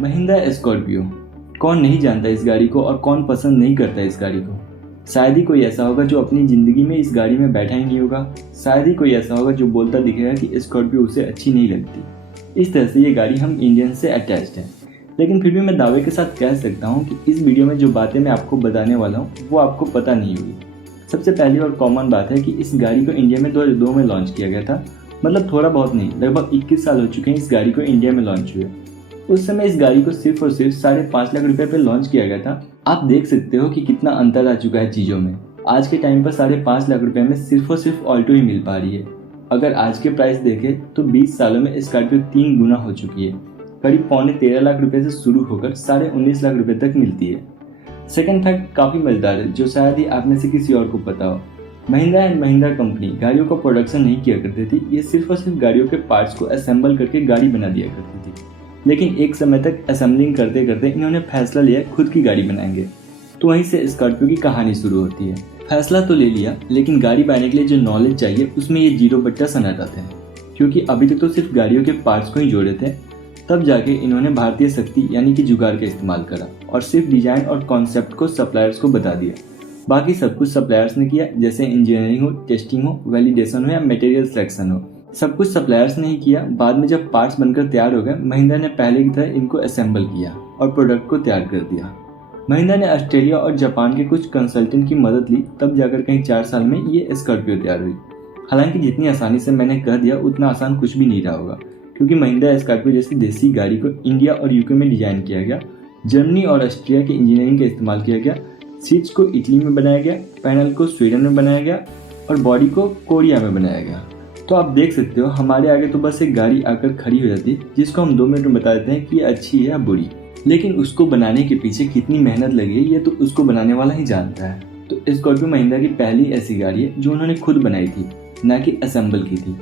Mahindra Scorpio. कौन नहीं जानता इस गाड़ी को और कौन पसंद नहीं करता इस गाड़ी को। शायद ही कोई ऐसा होगा जो अपनी ज़िंदगी में इस गाड़ी में बैठा ही नहीं होगा। शायद ही कोई ऐसा होगा जो बोलता दिखेगा कि स्कॉर्पियो उसे अच्छी नहीं लगती। इस तरह से ये गाड़ी हम इंडियन से अटैच्ड है। लेकिन फिर भी मैं दावे के साथ कह सकता हूँ कि इस वीडियो में जो बातें मैं आपको बताने वाला हूँ वो आपको पता नहीं होगी। सबसे पहली और कॉमन बात है कि इस गाड़ी को इंडिया में 2002 में लॉन्च किया गया था। मतलब थोड़ा बहुत नहीं, लगभग 21 साल हो चुके हैं इस गाड़ी को इंडिया में लॉन्च हुए। उस समय इस गाड़ी को सिर्फ और सिर्फ 5.5 लाख रुपए पे लॉन्च किया गया था। आप देख सकते हो कि कितना अंतर आ चुका है चीज़ों में। आज के टाइम पर 5.5 लाख रुपए में सिर्फ और सिर्फ ऑल्टो ही मिल पा रही है। अगर आज के प्राइस देखें तो 20 सालों में स्कॉर्पियो 3 गुना हो चुकी है। करीब 13.25 लाख रुपए से शुरू होकर 19.5 लाख रुपए तक मिलती है। सेकंड फैक्ट काफ़ी मजेदार है जो शायद ही आप में से किसी और को पता हो। महिंद्रा एंड महिंद्रा कंपनी गाड़ियों का प्रोडक्शन नहीं किया करती थी। ये सिर्फ और सिर्फ गाड़ियों के पार्ट्स को असेंबल करके गाड़ी बना दिया करती थी। लेकिन एक समय तक असेंबलिंग करते करते इन्होंने फैसला लिया खुद की गाड़ी बनाएंगे। तो वहीं से स्कॉर्पियो की कहानी शुरू होती है। फैसला तो ले लिया, लेकिन गाड़ी बनाने के लिए जो नॉलेज चाहिए उसमें ये 0 सन्नाटा थे। क्योंकि अभी तक तो सिर्फ गाड़ियों के पार्ट्स को ही जोड़े थे। तब जाके इन्होंने भारतीय शक्ति यानी कि जुगाड़ का इस्तेमाल करा और सिर्फ डिजाइन और कॉन्सेप्ट को सप्लायर्स को बता दिया। बाकी सब कुछ सप्लायर्स ने किया, जैसे इंजीनियरिंग हो, टेस्टिंग हो, वैलिडेशन हो या मटेरियल सिलेक्शन हो, सब कुछ सप्लायर्स ने ही किया। बाद में जब पार्ट्स बनकर तैयार हो गए, महिंद्रा ने पहले की तरह इनको असेंबल किया और प्रोडक्ट को तैयार कर दिया। महिंद्रा ने ऑस्ट्रेलिया और जापान के कुछ कंसल्टेंट की मदद ली, तब जाकर कहीं 4 साल में ये स्कॉर्पियो तैयार हुई। हालांकि जितनी आसानी से मैंने कह दिया उतना आसान कुछ भी नहीं रहा होगा, क्योंकि महिंद्रा स्कॉर्पियो जैसी देसी गाड़ी को इंडिया और यूके में डिजाइन किया गया। जर्मनी और ऑस्ट्रिया के इंजीनियरिंग का इस्तेमाल किया गया। सीट्स को इटली में बनाया गया, पैनल को स्वीडन में बनाया गया और बॉडी को कोरिया में बनाया गया। तो आप देख सकते हो हमारे आगे तो बस एक गाड़ी आकर खड़ी हो जाती है जिसको हम 2 मिनट में बता देते हैं कि ये अच्छी है या बुरी। लेकिन उसको बनाने के पीछे कितनी मेहनत लगी है ये तो उसको बनाने वाला ही जानता है। तो स्कॉर्पियो महिंद्रा की पहली ऐसी गाड़ी है जो उन्होंने खुद बनाई थी, ना कि असेंबल की थी।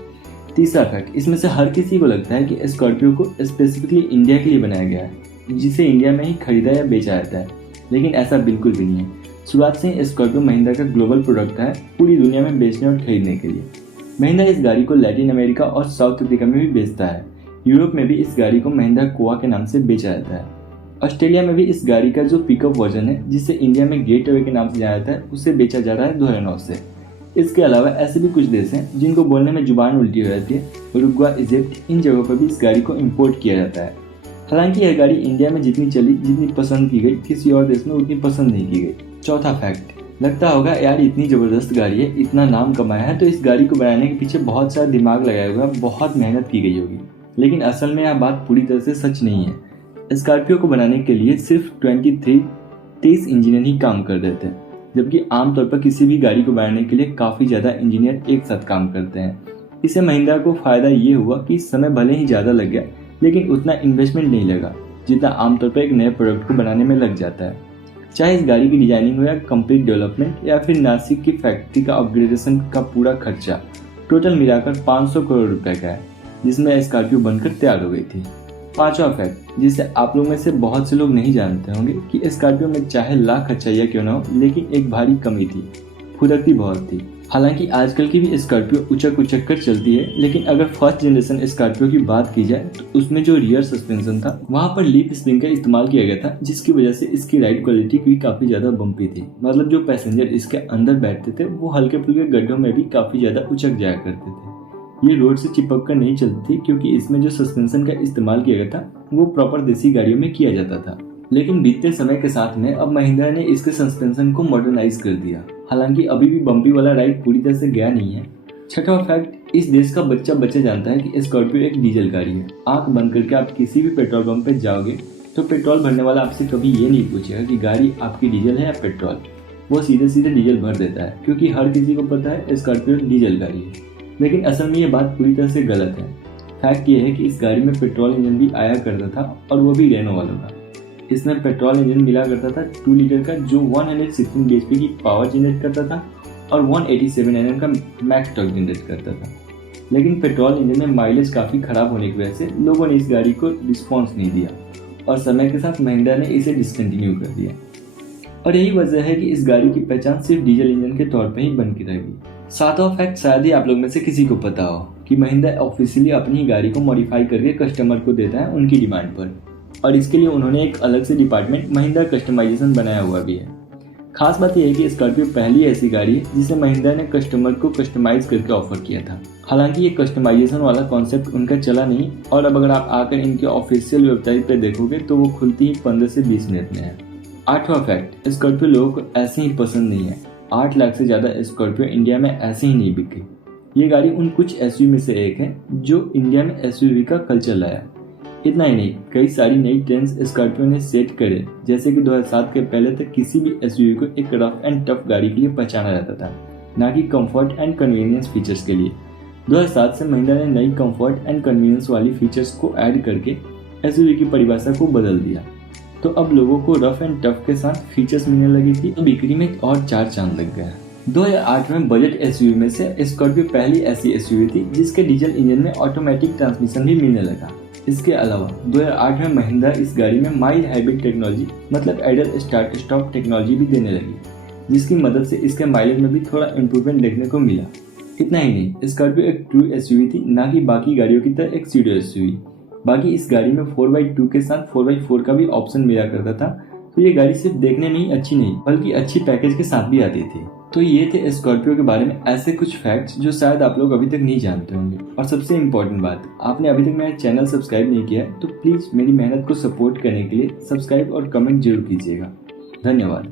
तीसरा फैक्ट, इसमें से हर किसी को लगता है कि स्कॉर्पियो को स्पेसिफिकली इंडिया के लिए बनाया गया है, जिसे इंडिया में ही खरीदा या बेचा जाता है। लेकिन ऐसा बिल्कुल भी नहीं है। शुरुआत से ही स्कॉर्पियो महिंद्रा का ग्लोबल प्रोडक्ट है, पूरी दुनिया में बेचने और खरीदने के लिए। महिंद्रा इस गाड़ी को लैटिन अमेरिका और साउथ अफ्रीका में भी बेचता है। यूरोप में भी इस गाड़ी को महिंद्रा कोआ के नाम से बेचा जाता है। ऑस्ट्रेलिया में भी इस गाड़ी का जो पिकअप वर्जन है, जिसे इंडिया में गेटवे के नाम से जाना जाता है, उसे बेचा जा रहा है 2009 से। इसके अलावा ऐसे भी कुछ देश हैं जिनको बोलने में जुबान उल्टी हो जाती है। उरुग्वे, इजिप्ट, इन जगहों पर भी इस गाड़ी को इम्पोर्ट किया जाता है। हालांकि यह गाड़ी इंडिया में जितनी चली, जितनी पसंद की गई, किसी और देश में उतनी पसंद नहीं की गई। चौथा फैक्ट, लगता होगा यार इतनी ज़बरदस्त गाड़ी है, इतना नाम कमाया है, तो इस गाड़ी को बनाने के पीछे बहुत सारा दिमाग लगाया होगा, बहुत मेहनत की गई होगी। लेकिन असल में यह बात पूरी तरह से सच नहीं है। स्कॉर्पियो को बनाने के लिए सिर्फ 23 इंजीनियर ही काम कर रहे थे, जबकि आमतौर पर किसी भी गाड़ी को बनाने के लिए काफ़ी ज़्यादा इंजीनियर एक साथ काम करते हैं। इससे महिंद्रा को फ़ायदा ये हुआ कि समय भले ही ज़्यादा लग गया, लेकिन उतना इन्वेस्टमेंट नहीं लगा जितना आमतौर पर एक नए प्रोडक्ट को बनाने में लग जाता है। चाहे इस गाड़ी की डिजाइनिंग हो या कंप्लीट डेवलपमेंट या फिर नासिक की फैक्ट्री का अपग्रेडेशन का पूरा खर्चा टोटल मिलाकर 500 करोड़ रुपए का है, जिसमें स्कॉर्पियो बनकर तैयार हो गई थी। पांचवा फैक्ट, जिसे आप लोग में से बहुत से लोग नहीं जानते होंगे, कि स्कॉर्पियो में चाहे लाख अच्छाइयाँ क्यों ना हो, लेकिन एक भारी कमी थी, फुदकती बहुत थी। हालांकि आजकल की भी स्कॉर्पियो उचक उचक कर चलती है, लेकिन अगर फर्स्ट जनरेशन स्कॉर्पियो की बात की जाए तो उसमें जो रियर सस्पेंशन था वहां पर लीफ स्प्रिंग का इस्तेमाल किया गया था, जिसकी वजह से इसकी राइड क्वालिटी भी काफी ज्यादा बम्पी थी। मतलब जो पैसेंजर इसके अंदर बैठते थे वो हल्के फुल्के गड्ढों में भी काफी ज्यादा उचक जाया करते थे। ये रोड से चिपक कर नहीं चलती थी, क्योंकि इसमें जो सस्पेंशन का इस्तेमाल किया गया था वो प्रॉपर देसी गाड़ियों में किया जाता था। लेकिन बीतते समय के साथ में अब महिंद्रा ने इसके सस्पेंशन को मॉडर्नाइज कर दिया। हालांकि अभी भी बम्पी वाला राइड पूरी तरह से गया नहीं है। छठा फैक्ट, इस देश का बच्चा जानता है कि स्कॉर्पियो एक डीजल गाड़ी है। आंख बंद करके आप किसी भी पेट्रोल पंप पे जाओगे तो पेट्रोल भरने वाला आपसे कभी ये नहीं पूछेगा कि गाड़ी आपकी डीजल है या पेट्रोल। वो सीधे सीधे डीजल भर देता है, क्योंकि हर किसी को पता है स्कॉर्पियो डीजल गाड़ी है। लेकिन असल में ये बात पूरी तरह से गलत है। फैक्ट ये है कि इस गाड़ी में पेट्रोल इंजन भी आया करता था, और वो भी रेनो वालों का। इसमें पेट्रोल इंजन मिला करता था 2 लीटर का, जो 116 bhp की पावर जनरेट करता था और 187 Nm का मैक्स टॉर्क जनरेट करता था। लेकिन पेट्रोल इंजन में माइलेज काफ़ी खराब होने की वजह से लोगों ने इस गाड़ी को रिस्पॉन्स नहीं दिया, और समय के साथ महिंद्रा ने इसे डिसकंटिन्यू कर दिया। और यही वजह है कि इस गाड़ी की पहचान सिर्फ डीजल इंजन के तौर पर ही बन के रहेगी। सातवां फैक्ट शायद ही आप लोग में से किसी को पता हो कि महिंद्रा ऑफिशियली अपनी गाड़ी को मॉडिफाई करके कस्टमर को देता है उनकी डिमांड पर। और इसके लिए उन्होंने एक अलग से डिपार्टमेंट महिंद्रा कस्टमाइजेशन बनाया हुआ भी है। खास बात यह है कि स्कॉर्पियो पहली ऐसी गाड़ी है जिसे महिंद्रा ने कस्टमर को कस्टमाइज करके ऑफर किया था। हालांकि ये कस्टमाइजेशन वाला कॉन्सेप्ट उनका चला नहीं, और अब अगर आप आकर इनके ऑफिशियल वेबसाइट पर देखोगे तो वो खुलती ही 15 से 20 मिनट में है। 8वां फैक्ट, स्कॉर्पियो लोगों को ऐसे ही पसंद नहीं है। 8 लाख से ज़्यादा स्कॉर्पियो इंडिया में ऐसे ही नहीं बिकी। ये गाड़ी उन कुछ एसयूवी में से एक है जो इंडिया में एसयूवी का कल्चर लाया। इतना ही नहीं, कई सारी नई ट्रेंड्स स्कॉर्पियो ने सेट करे, जैसे कि 2007 के पहले तक किसी भी एसयूवी को एक रफ एंड टफ गाड़ी के लिए पहचाना जाता था, ना कि कंफर्ट एंड कन्वीनियंस फीचर्स के लिए। 2007 से महिंद्रा ने नई कंफर्ट एंड कन्वीनियंस वाली फीचर्स को ऐड करके एसयूवी की परिभाषा को बदल दिया। तो अब लोगों को रफ एंड टफ के साथ फीचर्स मिलने लगी थी, तो बिक्री में एक और 4 चांद लग गया। 2008 में बजट एसयूवी में से स्कॉर्पियो पहली ऐसी एसयूवी थी जिसके डीजल इंजन में ऑटोमेटिक ट्रांसमिशन भी मिलने लगा। इसके अलावा 2008 में महिंद्रा इस गाड़ी में माइल्ड हाइब्रिड टेक्नोलॉजी मतलब आइडल स्टार्ट स्टॉप टेक्नोलॉजी भी देने लगी, जिसकी मदद से इसके माइलेज में भी थोड़ा इम्प्रूवमेंट देखने को मिला। इतना ही नहीं, स्कॉर्पियो एक ट्रू एसयूवी थी, ना कि बाकी गाड़ियों की तरह एक सीडो एसयूवी। बाकी इस गाड़ी में 4x2 के साथ 4x4 का भी ऑप्शन मिला करता था, तो ये गाड़ी सिर्फ देखने में ही अच्छी नहीं बल्कि अच्छी पैकेज के साथ भी आती थी। तो ये थे स्कॉर्पियो के बारे में ऐसे कुछ फैक्ट्स जो शायद आप लोग अभी तक नहीं जानते होंगे। और सबसे इम्पोर्टेंट बात, आपने अभी तक मेरा चैनल सब्सक्राइब नहीं किया है तो प्लीज़ मेरी मेहनत को सपोर्ट करने के लिए सब्सक्राइब और कमेंट जरूर कीजिएगा। धन्यवाद।